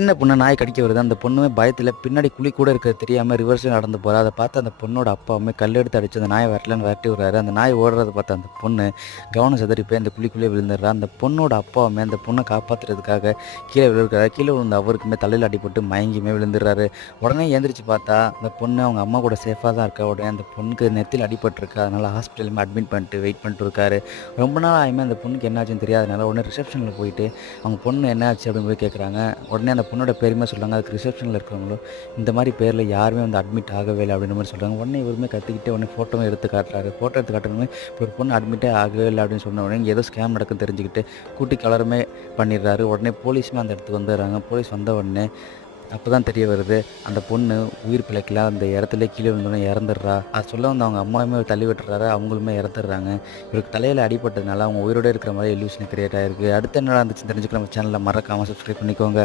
சின்ன பொண்ண நாய் கடிக்க வருது. அந்த பொண்ணுமே பயத்துல பின்னாடி குழி கூட இருக்கிறது தெரியாம ரிவர்ஸ்ல நடந்து போறா. அத பார்த்து அந்த பொண்ணோட அப்பாவுமே கல் எடுத்து அடிச்சு அந்த நாய விரட்டலன்னு விரட்டி விடுறாரு. அந்த நாய் ஓடுறத பார்த்த அந்த பொண்ணு கவனம் சிதறி போய் அந்த குழிக்குள்ளேயே விழுந்துடுறா. அந்த பொண்ணோட அப்பாவுமே அந்த பொண்ண காப்பாத்துறதுக்காக கீழ விழுறாரு. கீழ விழுந்த அவருக்குமே தலையில அடிபட்டு மயங்கியுமே விழுந்துடுறாரு. உடனே எந்திரிச்சு பார்த்தா அந்த பொண்ணு அவங்க அம்மா கூட சேஃபா தான் இருக்கா. உடனே அந்த பொண்ணுக்கு நெத்தியில அடிபட்டுருக்கு. அதனால ஹாஸ்பிட்டலுமே அட்மிட் பண்ணிட்டு வெயிட் பண்ணிட்டு இருக்காரு. ரொம்ப நாள் ஆயுமே அந்த பொண்ணுக்கு என்ன ஆச்சுன்னு தெரியாதனால உடனே ரிசப்ஷன்ல போயிட்டு அவங்க பொண்ணு என்ன ஆச்சு அப்படின்னு போய் கேட்குறாங்க. உடனே அந்த பொண்ணோட பேருமே சொல்கிறாங்க. அதுக்கு ரிசப்ஷனில் இருக்கிறவங்களும் இந்த மாதிரி பேரில் யாருமே வந்து அட்மிட் ஆகவே இல்லை அப்படின்ற மாதிரி சொல்கிறாங்க. உடனே இவருமே கத்திக்கிட்டே உடனே ஃபோட்டோவும் எடுத்து காட்டுறாரு. ஃபோட்டோ எடுத்து காட்டுறதுமே இப்போ ஒரு பொண்ணு அட்மிட்டே ஆகவே இல்லை அப்படின்னு சொன்ன உடனே ஏதோ ஸ்கேம் நடக்குன்னு தெரிஞ்சுக்கிட்டு கூட்டி கலருமே பண்ணிடுறாரு. உடனே போலீஸுமே அந்த இடத்துக்கு வந்துடுறாங்க. போலீஸ் வந்த உடனே அப்போ தான் தெரிய வருது அந்த பொண்ணு உயிர் பிழைக்கல. அந்த இடத்துல கீழே விழுந்தோடனே இறந்துடுறா. அது சொல்ல வந்து அவங்க அம்மாவுமே தள்ளி விட்டுறாரு. அவங்களுமே இறந்துடுறாங்க. இவருக்கு தலையில் அடிபட்டதுனால அவங்க உயிரோடு இருக்கிற மாதிரி இல்யூஷன் கிரியேட் ஆயிருக்கு. அடுத்து என்ன நடந்துச்சுன்னு தெரிஞ்சுக்க நம்ம சேனலில் மறக்காமல் சப்ஸ்கிரைப் பண்ணிக்கோங்க.